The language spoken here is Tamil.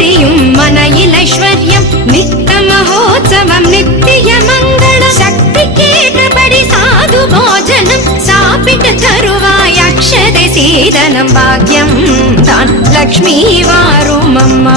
புரியும் மனையில் ஐஸ்வர்யம் நித்த மகோத்சவம் நித்திய மங்களம் சக்தி கேட்டபடி சாது போஜனம் சாப்பிட்டு தருவாய் அக்ஷதை சீதனம் பாக்யம் தான் லக்ஷ்மி வாரும் அம்மா.